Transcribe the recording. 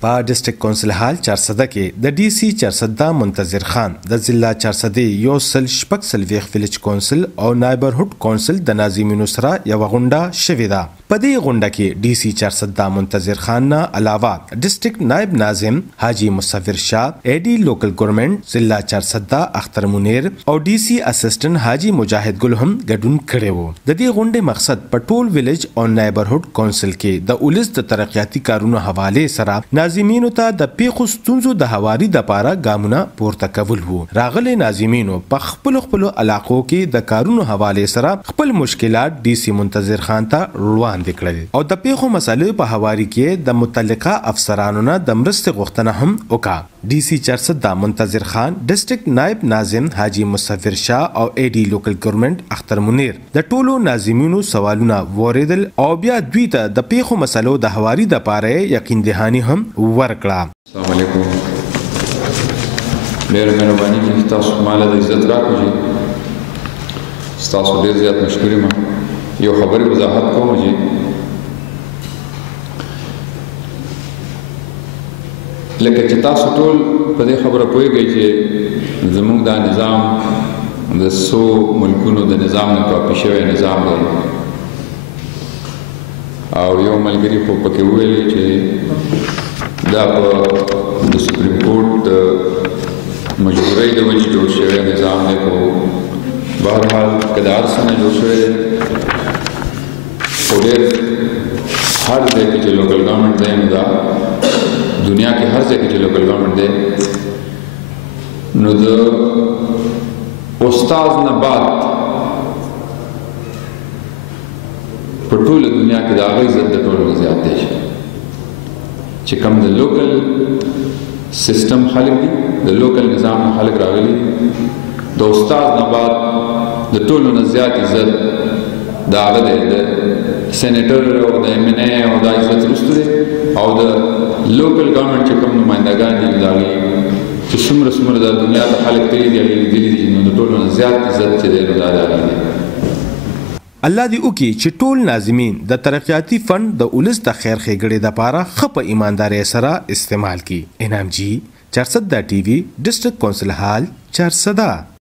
په ډسټرکٹ کونسل حال چارسدہ کې د ډي سي چارسدہ منتظر خان د ضلع چارسدې یو سل شپږ څلوېښت ویلج کونسل او نایبرهوډ کونسل د ناظمینو سره یوه غونډه شوې ده. په دې غونډه کې ډي سي چارسدہ منتظر خان نه علاوه ډسټرکٹ نائب ناظم حاجی مصور شاه، اعلی لوکل ګورنمنت ضلع چارسدہ اختر منیر او ډي سي اسسټنټ حاجی مجاهد ګل هم ګډون کړی و. د دې غونډې مقصد په ټول ویلج او نایبرهوډ کونسل کې د ولس د ترقیاتي کارونو حواله سره ناظمینو ته د پیښو ستونزو د هواري دپاره ګامونه پورته کول وو. راغلي ناظمینو په خپلو علاقو کې د کارونو حواله سره خپل مشکلات ډي سي منتظر خان ته وړاندې کړل او د پیښو مسایلو په هواري کې د متعلقه افسرانو نه د مرستې غوښتنه هم وکړه. ډي سي چارسدہ منتظر خان، ډسټرکٹ نائب ناظم حاجی مصور شاه او اعلی لوکل ګورنمنت اختر منیر د ټولو ناظمینو سوالونه وریدل او بیا دوی ته د پیښو مسایلو د هواري دپاره یقین دهاني هم ورکړه. السلام علیکم. ډېره مهرباني چې تاسو ماله د عزت راکړو. ستاسو ډېر زیات مشکور یم. یو خبرې وضاحت کوم چې لکه چې تاسو ټول په دې خبره پوهېږئ چې زموږ دا نظام د څو ملکونو د نظام نه کاپي شوی نظام دی او یو ملګري خو پکې وویلې چې دا په د سپریم کورټ د مجبورۍ د وجې جوړ شوی نظام دی. خو بهرحال که د هر څه نه جوړ شوی دی خو ډېر هر ځای کې چې لوکل ګورنمنټ دی نو دا دنیا کې هر ځای کې چې لوکل ګورنمنټ دی نو د استاد نه بعد په ټوله دنیا کې د هغه عزت د ټولو نه زیات دی چې کوم د لوکل سسټم خلک دي، د لوکل نظام نه خلک راغلي، د استاد نه بعد د ټولو نه زیات عزت د هغه دی، د سینیټر او د ایم این اے او دا عزت وروسته دی او د لوکل ګورنمنټ چې کوم نمایندګان دي د هغې چې څومره د دنیا ته خلک تللي دي هغې لیدلي دي نو د ټولو نه زیات عزت چې دی نو دا د هغې دی. الله دې وکړي چې ټول ناظمین د ترقیاتي فنډ د ولس د خیر ښېګړې دپاره ښه په ایماندارۍ سره استعمال کړي. انعام جی، چارسدہ ټي وي، ډسټرکٹ کونسل حال چارسدہ.